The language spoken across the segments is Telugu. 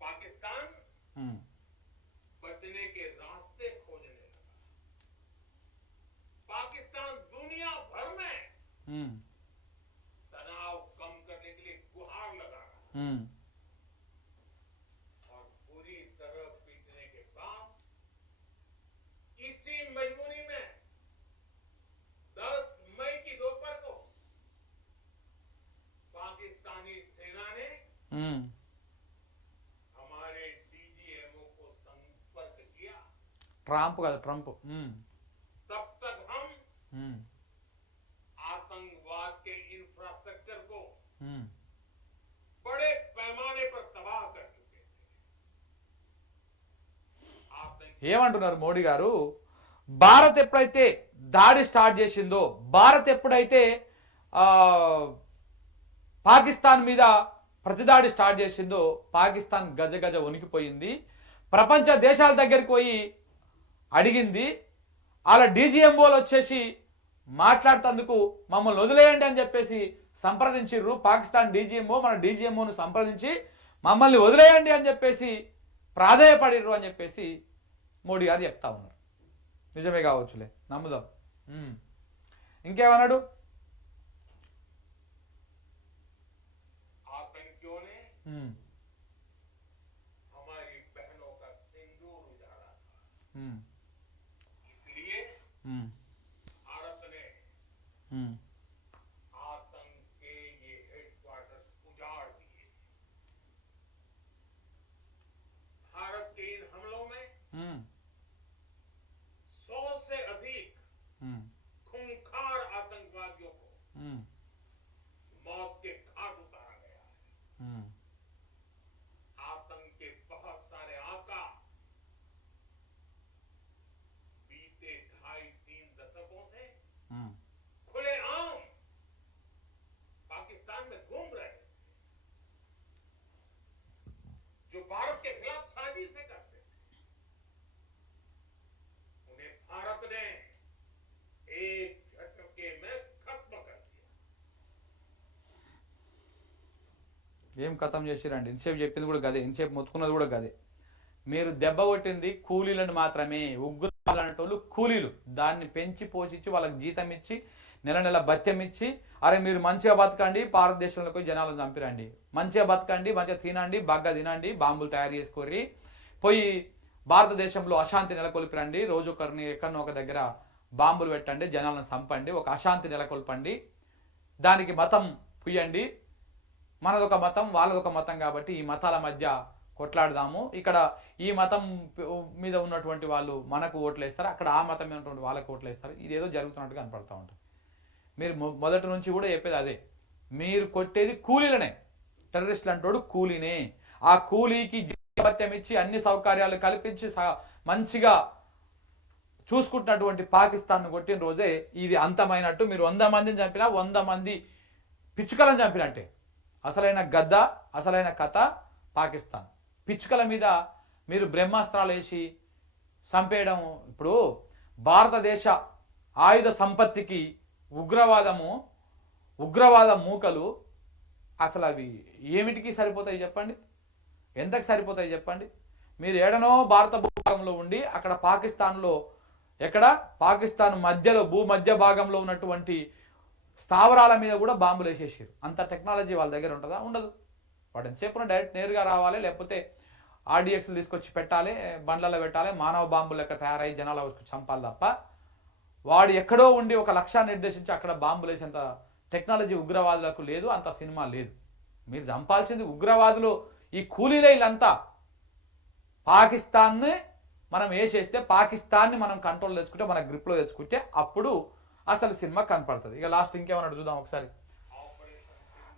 पाकिस्तान बचने के रास्ते खोजने लगा। पाकिस्तान दुनिया भर में तनाव कम करने के लिए गुहार लगा रहा है और पूरी तरह पीटने के बाद इसी मजबूरी में 10 मई की दोपहर को पाकिस्तानी सेना ने हमारे डीजीएमओ को संपर्क किया। ट्रंप का ट्रंप तब तक हम आतंकवाद के इंफ्रास्ट्रक्चर को बड़े पैमाने पर तबाह कर चुके थे। ఏమంటున్నారు మోడీ గారు? భారత్ ఎప్పుడైతే దాడి స్టార్ట్ చేసిందో, భారత్ ఎప్పుడైతే పాకిస్తాన్ మీద ప్రతిదాడి స్టార్ట్ చేసిందో పాకిస్తాన్ గజ గజ వణికిపోయింది. ప్రపంచ దేశాల దగ్గరికి పోయి అడిగింది. అలా డీజీఎంఓలు వచ్చేసి మాట్లాడుతందుకు మమ్మల్ని వదిలేయండి అని చెప్పేసి సంప్రదించిర్రు. పాకిస్తాన్ డీజీఎంఓ మన డీజీఎంఓను సంప్రదించి మమ్మల్ని వదిలేయండి అని చెప్పేసి ప్రాధేయపడిర్రు అని చెప్పేసి మోడీ గారు చెప్తా ఉన్నారు. నిజమే కావచ్చులే, నమ్ముదాం. ఇంకేమన్నాడు? हमारी बहनों का सिंदूर उजाड़ा था, इसलिए भारत ने आतंक के ये हेडक्वार्टर्स उजाड़ दिए। भारत के इन हमलों में 100 से अधिक खूंखार आतंकवादियों को मौत के घाट उतारा गया है। आतंक के बहुत सारे आका बीते 2.5-3 दशकों से खुलेआम पाकिस्तान में घूम रहे थे, जो भारत के खिलाफ साजिशें करते थे। उन्हें भारत ने एक झटके में खत्म कर दिया। ఏం ఖతం చేసిరండి? ఇంతసేపు చెప్పింది కూడా గదే, ఇంతసేపు మొత్తుకున్నది కూడా గదే. మీరు దెబ్బ కొట్టింది కూలీలను మాత్రమే. ఉగ్రవాదులు అనేటోళ్ళు కూలీలు. దాన్ని పెంచి పోషించి వాళ్ళకి జీతం ఇచ్చి నెల నెల భత్యం ఇచ్చి, అరే మీరు మంచిగా బతకండి, భారతదేశంలోకి జనాలను చంపిరండి, మంచిగా బతకండి, మంచిగా తినండి, బాగా తినండి, బాంబులు తయారు చేసుకోర్రి, పోయి భారతదేశంలో అశాంతి నెలకొల్పిరండి, రోజు ఒకరిని ఎక్కడనో ఒక దగ్గర బాంబులు పెట్టండి, జనాలను చంపండి, ఒక అశాంతి నెలకొల్పండి, దానికి మతం పుయ్యండి, మనదొక మతం వాళ్ళదొక మతం కాబట్టి ఈ మతాల మధ్య కొట్లాడదాము, ఇక్కడ ఈ మతం మీద ఉన్నటువంటి వాళ్ళు మనకు ఓట్లు వేస్తారు, అక్కడ ఆ మతం మీద ఉన్నటువంటి వాళ్ళకు ఓట్లు వేస్తారు. ఇదేదో జరుగుతున్నట్టుగా కనపడతా ఉంటుంది. మీరు మొదటి నుంచి కూడా చెప్పేది అదే, మీరు కొట్టేది కూలీలనే. టెర్రరిస్టులు అంటాడు కూలీనే. ఆ కూలీకి జీవత్యం ఇచ్చి అన్ని సౌకర్యాలు కల్పించి మంచిగా చూసుకుంటున్నటువంటి పాకిస్తాన్ను కొట్టిన రోజే ఇది అంతమైనట్టు. మీరు 100 మందిని చంపినా 100 మంది పిచ్చుకలను చంపినట్టే. అసలైన గద్ద, అసలైన కథ పాకిస్తాన్. పిచ్చుకల మీద మీరు బ్రహ్మాస్త్రాలు వేసి చంపేయడం. ఇప్పుడు భారతదేశ ఆయుధ సంపత్తికి ఉగ్రవాద మూకలు అసలు అవి ఏమిటికి సరిపోతాయి చెప్పండి? ఎంతకు సరిపోతాయి చెప్పండి? మీరు ఏడనో భారత భూభాగంలో ఉండి అక్కడ పాకిస్తాన్లో పాకిస్తాన్ మధ్యలో భూమధ్య భాగంలో ఉన్నటువంటి స్థావరాల మీద కూడా బాంబులు వేసేసారు. అంత టెక్నాలజీ వాళ్ళ దగ్గర ఉంటుందా? ఉండదు. వాటిని చెప్పున డైరెక్ట్ నేరుగా రావాలి, లేకపోతే ఆర్డిఎక్స్లు తీసుకొచ్చి పెట్టాలి, బండ్లలో పెట్టాలి, మానవ బాంబులు లెక్క తయారై జనాల చంపాలి తప్ప వాడు ఎక్కడో ఉండి ఒక లక్ష్యాన్ని నిర్దేశించి అక్కడ బాంబులు వేసేంత టెక్నాలజీ ఉగ్రవాదులకు లేదు, అంత సినిమా లేదు. మీరు చంపాల్సింది ఉగ్రవాదులు, ఈ కూలీలే. వీళ్ళంతా పాకిస్తాన్ని మనం వేసేస్తే, పాకిస్తాన్ని మనం కంట్రోల్ తెచ్చుకుంటే, మన గ్రిప్లో తెచ్చుకుంటే అప్పుడు అసలు సినిమా కనపడుతుంది. ఇక లాస్ట్ ఇంకేమన్నా చూద్దాం ఒకసారి.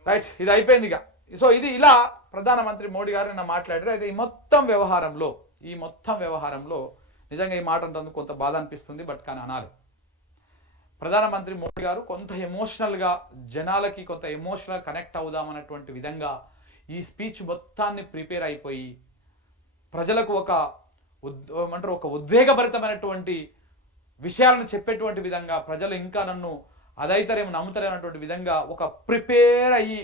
రైట్, ఇది అయిపోయింది ఇక. సో ఇది ఇలా ప్రధానమంత్రి మోడీ గారు నిన్న మాట్లాడారు. అయితే ఈ మొత్తం వ్యవహారంలో నిజంగా ఈ మాట అంటందుకు కొంత బాధ అనిపిస్తుంది, బట్ కానీ అనాలి. ప్రధానమంత్రి మోడీ గారు కొంత ఎమోషనల్గా జనాలకి కొంత ఎమోషనల్ కనెక్ట్ అవుదామన్నటువంటి విధంగా ఈ స్పీచ్ మొత్తాన్ని ప్రిపేర్ అయిపోయి ప్రజలకు ఒక ఉద్వేగభరితమైనటువంటి విషయాలను చెప్పేటువంటి విధంగా, ప్రజలు ఇంకా నన్ను అదైతారేమో నమ్ముతారేమన్నటువంటి విధంగా ఒక ప్రిపేర్ అయ్యి,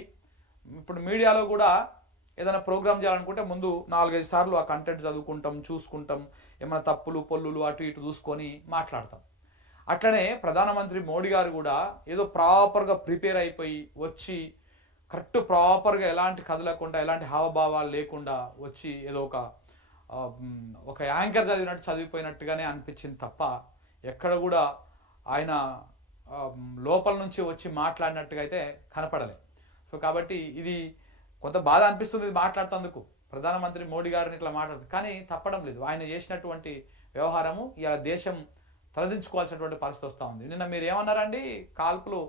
ఇప్పుడు మీడియాలో కూడా ఏదైనా ప్రోగ్రామ్ చేయాలనుకుంటే ముందు 4-5 సార్లు ఆ కంటెంట్ చదువుకుంటాం, చూసుకుంటాం, ఏమైనా తప్పులు పొల్లులు అటు ఇటు చూసుకొని మాట్లాడతాం. అట్లనే ప్రధానమంత్రి మోడీ గారు కూడా ఏదో ప్రాపర్గా ప్రిపేర్ అయిపోయి వచ్చి కరెక్ట్ ప్రాపర్గా ఎలాంటి కదలకుండా ఎలాంటి హావభావాలు లేకుండా వచ్చి ఏదో ఒక యాంకర్ చదివినట్టు చదివిపోయినట్టుగానే అనిపించింది తప్ప ఎక్కడ కూడా ఆయన లోపల నుంచి వచ్చి మాట్లాడినట్టుగా అయితే కనపడలేదు. సో కాబట్టి ఇది కొంత బాధ అనిపిస్తుంది ఇది మాట్లాడుతందుకు, ప్రధానమంత్రి మోడీ గారిని ఇట్లా మాట్లాడుతుంది. కానీ తప్పడం లేదు, ఆయన చేసినటువంటి వ్యవహారము ఇలా దేశం తలదించుకోవాల్సినటువంటి పరిస్థితి వస్తూ ఉంది. నిన్న మీరు ఏమన్నారండి, కాల్పులు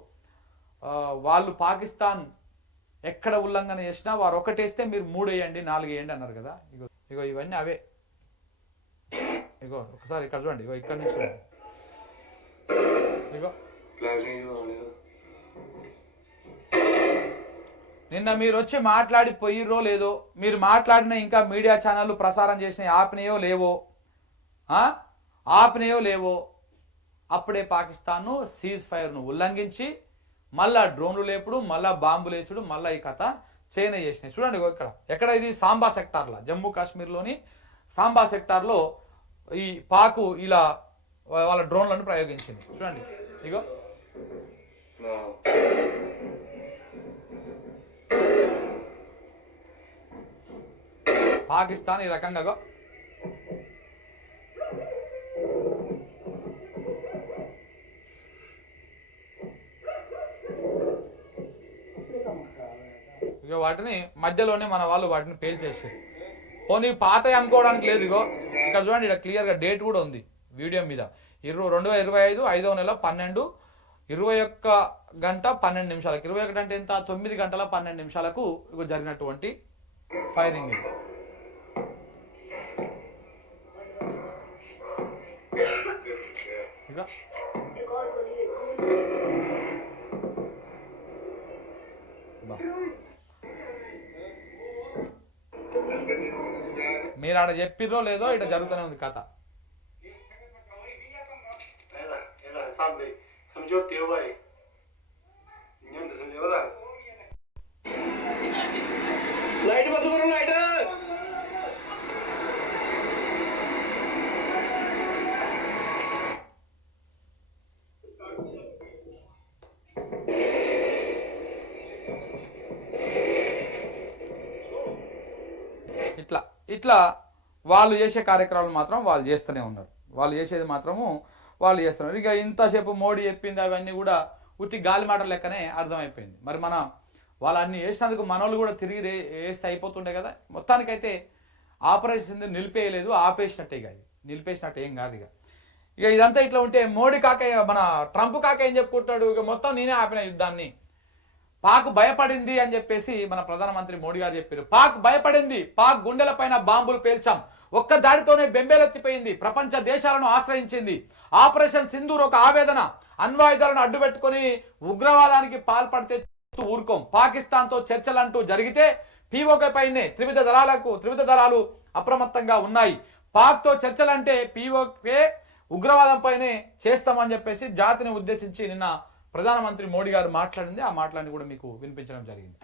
వాళ్ళు పాకిస్తాన్ ఎక్కడ ఉల్లంఘన చేసినా వారు ఒకటేస్తే మీరు 3 వేయండి 4 వేయండి అన్నారు కదా. ఇగో ఇవన్నీ అవే. ఇగో ఒకసారి ఇక్కడ చూడండి, ఇగో ఇక్కడ నుంచి ఇగో నిన్న మీరు వచ్చి మాట్లాడిపోయిర్రో లేదో, మీరు మాట్లాడిన ఇంకా మీడియా ఛానళ్ళు ప్రసారం చేసినవి ఆపినాయో లేవో అప్పుడే పాకిస్తాన్ను సీజ్ ఫైర్ను ఉల్లంఘించి మళ్ళా డ్రోన్లు లేపుడు, మళ్ళా బాంబులు వేసుడు, మళ్ళీ ఈ కథ చైనా చేసినాయి. చూడండి ఎక్కడ ఇది సాంబా సెక్టార్లో, జమ్మూ కాశ్మీర్లోని సాంబా సెక్టార్లో ఈ పాకు ఇలా వాళ్ళ డ్రోన్లను ప్రయోగించింది. చూడండి ఇగో పాకిస్తాన్ ఈ రకంగా ఇక వాటిని మధ్యలోనే మన వాళ్ళు వాటిని పేల్చేసారు. పోనీ పాత అనుకోవడానికి లేదు. ఇగో ఇక్కడ చూడండి, ఇక్కడ క్లియర్గా డేట్ కూడా ఉంది వీడియో మీద. 2025 5వ నెల 12 21 గంట 12 నిమిషాలకు, 21 అంటే ఎంత, 9 గంటల 12 నిమిషాలకు ఇగో జరిగినటువంటి ఫైరింగ్. ఇక మీరు ఆడ చెప్పిర్రో లేదో ఇక్కడ జరుగుతూనే ఉంది కథ. ఇట్లా వాళ్ళు చేసే కార్యక్రమాలు మాత్రం వాళ్ళు చేస్తూనే ఉన్నారు, వాళ్ళు చేసేది మాత్రము వాళ్ళు చేస్తున్నారు. ఇక ఇంతసేపు మోడీ చెప్పింది అవన్నీ కూడా ఉట్టి గాలి మాటల లెక్కనే అర్థమైపోయింది. మరి వాళ్ళు అన్ని వేసినందుకు మనోళ్ళు కూడా తిరిగి వేస్తే అయిపోతుండే కదా. మొత్తానికైతే ఆపరేషన్ నిలిపేయలేదు, ఆపేసినట్టే కాదు, నిలిపేసినట్టు ఏం కాదు. ఇక ఇదంతా ఇట్లా ఉంటే మోడీ కాక మన ట్రంప్ కాక ఏం చెప్పుకుంటాడు, ఇక మొత్తం నేనే ఆపిన యుద్ధాన్ని, పాక్ భయపడింది అని చెప్పేసి మన ప్రధానమంత్రి మోడీ గారు చెప్పారు. పాక్ భయపడింది, పాక్ గుండెల పైన బాంబులు పేల్చాం, ఒక్క దాడితోనే బెంబేలెత్తిపోయింది, ప్రపంచ దేశాలను ఆశ్రయించింది. ఆపరేషన్ సింధూర్ ఒక ఆవేదన, అణ్వాయుధాలను అడ్డుపెట్టుకుని ఉగ్రవాదానికి పాల్పడితే ఊరుకోం, పాకిస్తాన్తో చర్చలంటూ జరిగితే పీఓకే పైనే త్రివిధ దళాలు అప్రమత్తంగా ఉన్నాయి. పాక్తో చర్చలంటే పీఓకే ఉగ్రవాదం పైనే చేస్తామని చెప్పేసి జాతిని ఉద్దేశించి నిన్న ప్రధానమంత్రి మోడీ గారు మాట్లాడింది. ఆ మాటలని కూడా మీకు వినిపించడం జరిగింది.